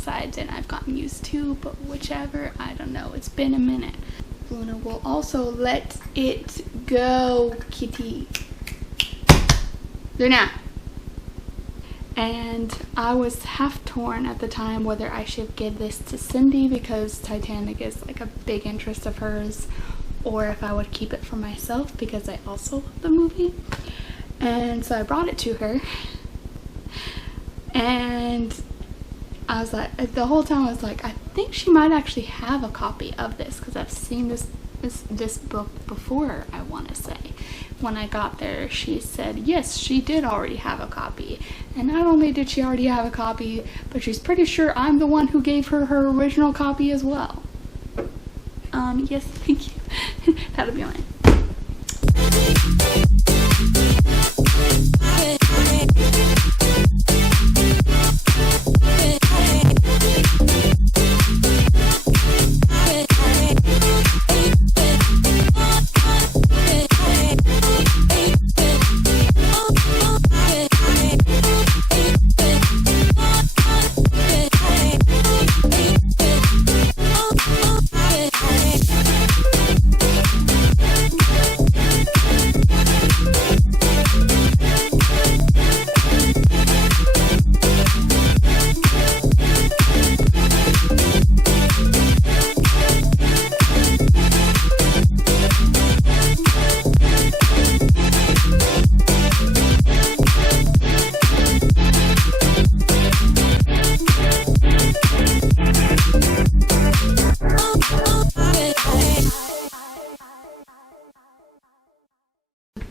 sides, and I've gotten used to, but whichever, I don't know, it's been a minute. Luna will also let it go, kitty. Luna. And I was half torn at the time whether I should give this to Cindy because Titanic is like a big interest of hers, or if I would keep it for myself because I also love the movie. And so I brought it to her, and I was like, the whole time I was like, I think she might actually have a copy of this because I've seen this book before, I want to say. When I got there, she said yes, she did already have a copy, and not only did she already have a copy, but she's pretty sure I'm the one who gave her her original copy as well. Yes, thank you. That'll be mine.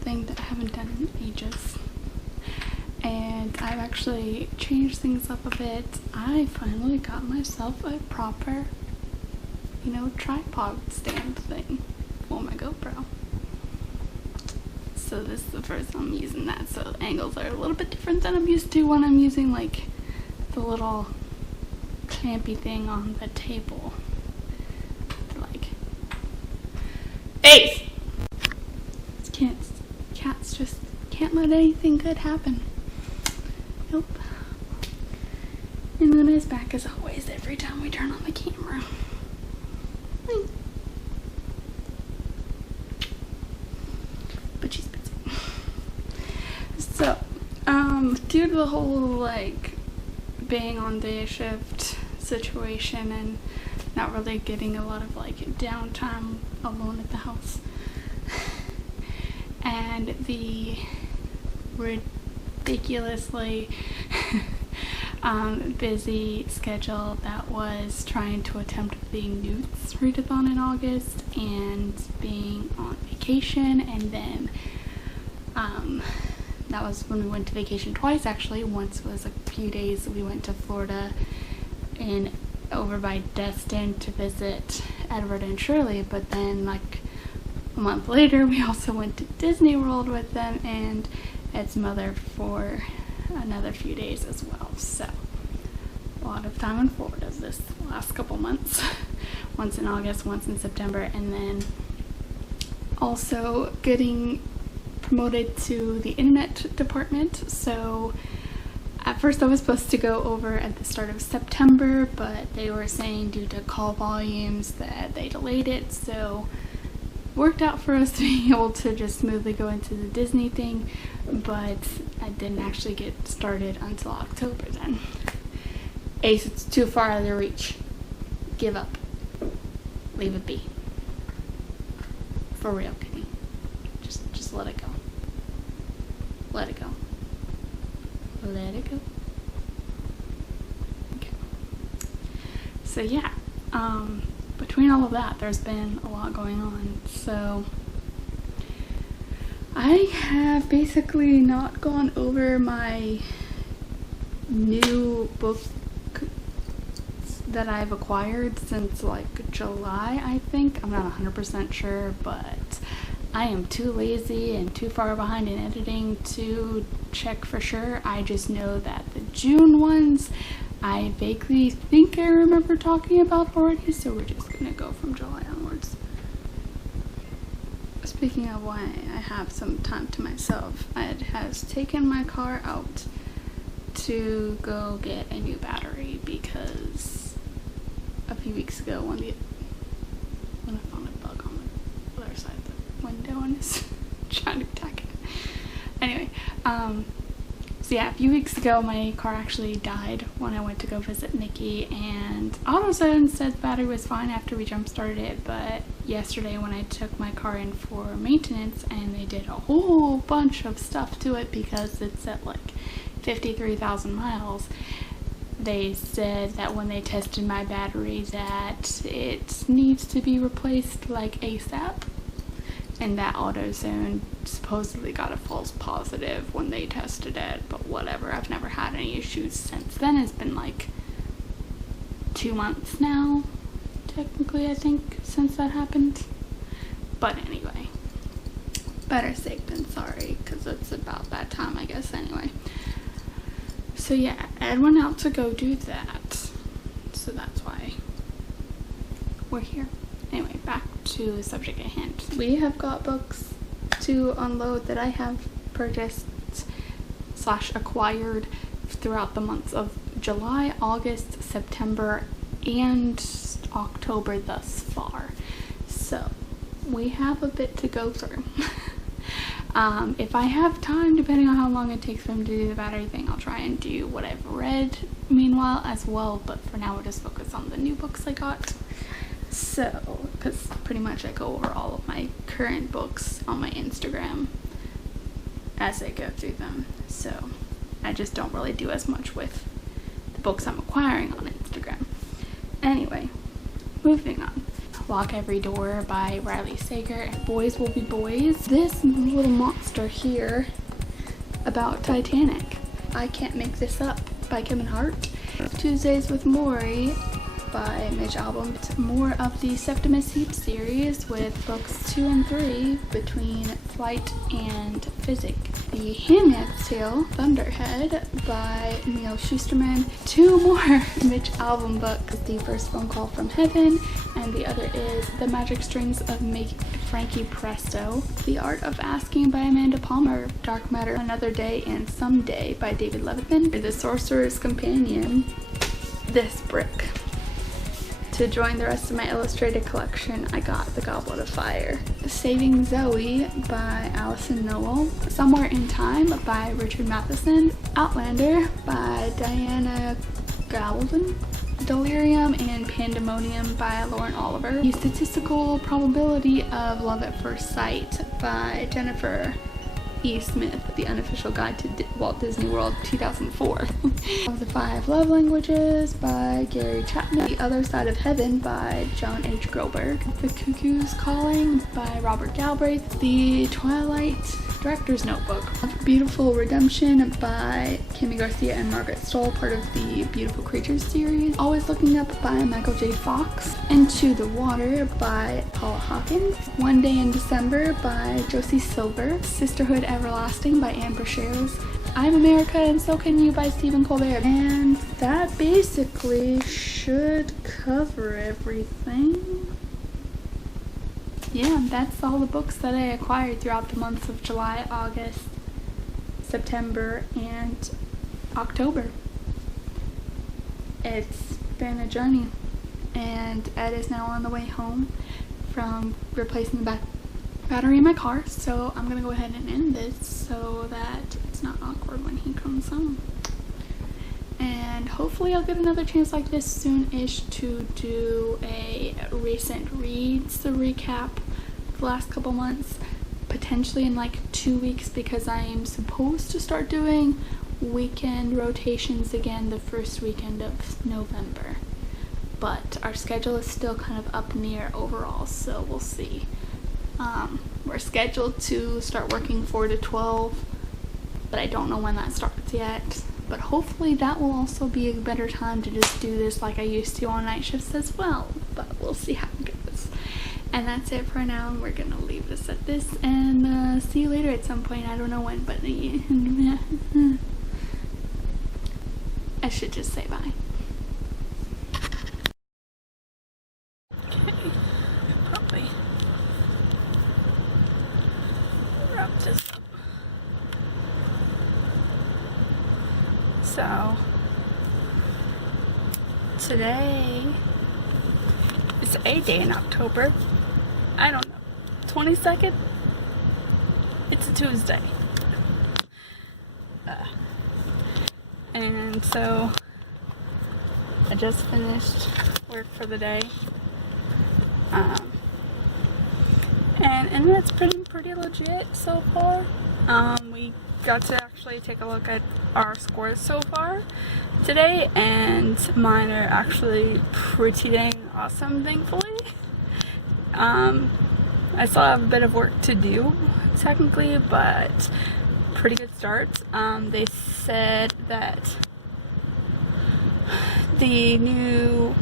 Thing that I haven't done in ages, and I've actually changed things up a bit. I finally got myself a proper, tripod stand thing for my GoPro. So this is the first time I'm using that, so the angles are a little bit different than I'm used to when I'm using like the little clampy thing on the table. Like, Ace! Cats just can't let anything good happen. Nope. And Luna's back as always every time we turn on the camera. But she's busy. So, due to the whole being on day shift situation and not really getting a lot of downtime alone at the house, and the ridiculously busy schedule that was trying to attempt being Newt's readathon in August and being on vacation, and then that was when we went to vacation twice actually. Once was a few days we went to Florida and over by Destin to visit Edward and Shirley, but then a month later we also went to Disney World with them and Ed's mother for another few days as well. So a lot of time in Florida this last couple months. Once in August, once in September, and then also getting promoted to the internet department. So at first I was supposed to go over at the start of September, but they were saying due to call volumes that they delayed it, so worked out for us to be able to just smoothly go into the Disney thing, but I didn't actually get started until October then. Ace, it's too far out of their reach. Give up. Leave it be. For real, kitty. Just let it go. Let it go. Let it go. Okay. So yeah, between all of that, there's been a lot going on. So I have basically not gone over my new book that I've acquired since July, I think. I'm not 100% sure, but I am too lazy and too far behind in editing to check for sure. I just know that the June ones, I vaguely think I remember talking about already, so we're just gonna go from July onwards. Speaking of why I have some time to myself, Ed has taken my car out to go get a new battery because a few weeks ago when I found a bug on the other side of the window and it's trying to attack it. Anyway, so yeah, a few weeks ago my car actually died when I went to go visit Nikki, and AutoZone said the battery was fine after we jump started it, but yesterday when I took my car in for maintenance and they did a whole bunch of stuff to it because it's at like 53,000 miles, they said that when they tested my battery that it needs to be replaced like ASAP. And that AutoZone supposedly got a false positive when they tested it, but whatever. I've never had any issues since then. It's been like 2 months now, technically, I think, since that happened. But anyway, better safe than sorry, because it's about that time, I guess, anyway. So yeah, Ed went out to go do that, so that's why we're here. Anyway, back to the subject at hand. We have got books to unload that I have purchased / acquired throughout the months of July, August, September, and October thus far. So we have a bit to go through. If I have time, depending on how long it takes for him to do the battery thing, I'll try and do what I've read meanwhile as well, but for now we'll just focus on the new books I got. So, because pretty much I go over all of my current books on my Instagram as I go through them, so I just don't really do as much with the books I'm acquiring on Instagram. Anyway, moving on. Lock Every Door by Riley Sager. Boys Will Be Boys. This little monster here about Titanic. I Can't Make This Up by Kevin Hart. Tuesdays with Maury by Mitch Albom. More of the Septimus Heap series with books 2 and 3 between Flight and Physic. The Handmaid's Tale, Thunderhead by Neil Shusterman. 2 more Mitch Albom books. The first Phone Call from Heaven, and the other is The Magic Strings of Frankie Presto. The Art of Asking by Amanda Palmer. Dark Matter, Another Day, and Someday by David Levithan. The Sorcerer's Companion, This Brick. To join the rest of my illustrated collection, I got The Goblet of Fire. Saving Zoe by Alison Noel. Somewhere in Time by Richard Matheson. Outlander by Diana Gabaldon. Delirium and Pandemonium by Lauren Oliver. The Statistical Probability of Love at First Sight by Jennifer E. Smith, The Unofficial Guide to Walt Disney World 2004. Of the 5 Love Languages by Gary Chapman. The Other Side of Heaven by John H. Groberg. The Cuckoo's Calling by Robert Galbraith. The Twilight Director's Notebook. Beautiful Redemption by Kimmy Garcia and Margaret Stoll, part of the Beautiful Creatures series. Always Looking Up by Michael J. Fox. Into the Water by Paula Hawkins. One Day in December by Josie Silver. Sisterhood Everlasting by Amber Shares. I'm America and So Can You by Stephen Colbert. And that basically should cover everything. Yeah, that's all the books that I acquired throughout the months of July, August, September, and October. It's been a journey, and Ed is now on the way home from replacing the battery in my car, so I'm gonna go ahead and end this so that it's not awkward when he comes home. And hopefully I'll get another chance like this soon-ish to do a recent reads, the recap the last couple months, potentially in like 2 weeks, because I am supposed to start doing weekend rotations again the first weekend of November. But our schedule is still kind of up in the air overall, so we'll see. We're scheduled to start working 4 to 12, but I don't know when that starts yet. But hopefully that will also be a better time to just do this like I used to on night shifts as well. But we'll see how it goes. And that's it for now. We're going to leave this at this and see you later at some point. I don't know when, but I should just say bye. Okay, probably wrap this up. So, Today is a day in October. I don't know. 22nd? It's a Tuesday. And so I just finished work for the day. And it's pretty legit so far. We got to actually take a look at our scores so far today, and mine are actually pretty dang awesome, thankfully. I still have a bit of work to do, technically, but pretty good start. They said that the new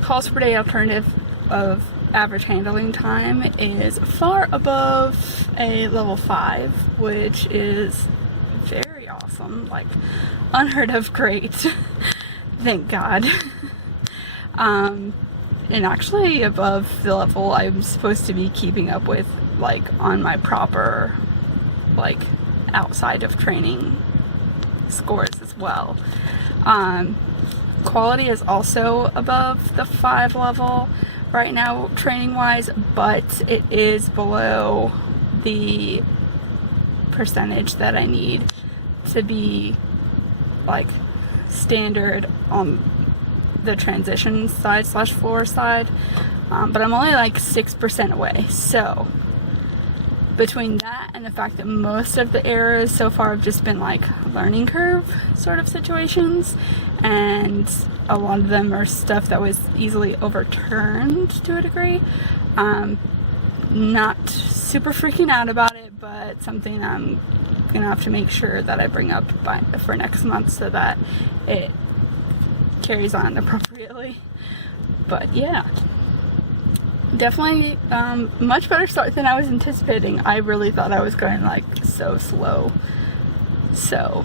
calls per day alternative of average handling time is far above a level 5, which is very awesome, like unheard of great. Thank God. And actually above the level I'm supposed to be keeping up with, like on my proper, like outside of training scores as well. Quality is also above the 5 level right now training wise, but it is below the percentage that I need to be like standard on the transition side / floor side, but I'm only like 6% away. So between that and the fact that most of the errors so far have just been like learning curve sort of situations, and a lot of them are stuff that was easily overturned to a degree, not super freaking out about it, but something I'm gonna have to make sure that I bring up for next month so that it carries on appropriately. But yeah, definitely much better start than I was anticipating. I really thought I was going like so slow, so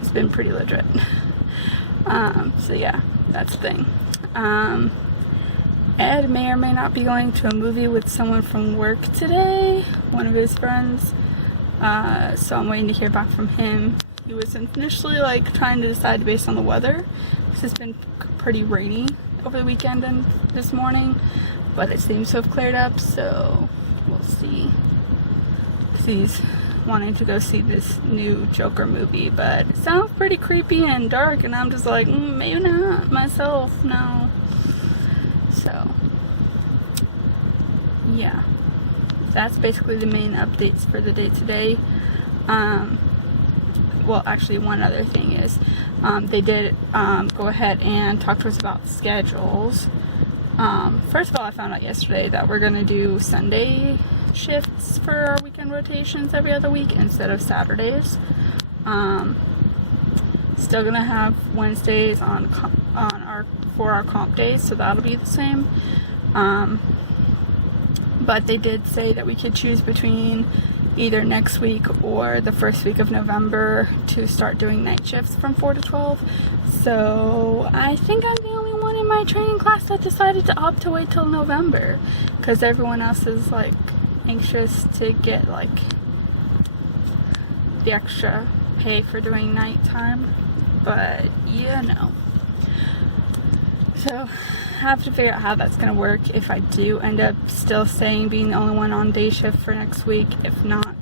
it's been pretty legit. So yeah, that's the thing. Ed may or may not be going to a movie with someone from work today, one of his friends, so I'm waiting to hear back from him. He was initially like trying to decide based on the weather, because it's been pretty rainy over the weekend and this morning, but it seems to have cleared up, so we'll see. He's wanting to go see this new Joker movie, but it sounds pretty creepy and dark, and I'm just like, maybe not myself, no. So yeah, that's basically the main updates for the day today. Well, actually, one other thing is, they did go ahead and talk to us about schedules. First of all, I found out yesterday that we're going to do Sunday shifts for our weekend rotations every other week instead of Saturdays. Still going to have Wednesdays for our comp days, so that'll be the same. But they did say that we could choose between either next week or the first week of November to start doing night shifts from 4 to 12. So I think I'm the only one in my training class that decided to opt to wait till November, because everyone else is like anxious to get like the extra pay for doing nighttime. But you know, so I have to figure out how that's gonna work if I do end up still staying being the only one on day shift for next week. If not,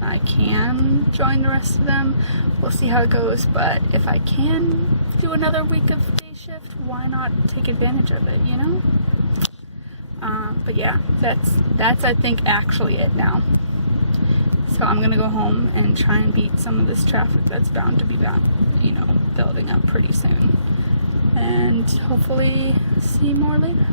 I can join the rest of them. We'll see how it goes, but if I can do another week of day shift, why not take advantage of it, you know? But yeah, that's I think actually it now. So I'm gonna go home and try and beat some of this traffic that's bound to be building up pretty soon, and hopefully see more later.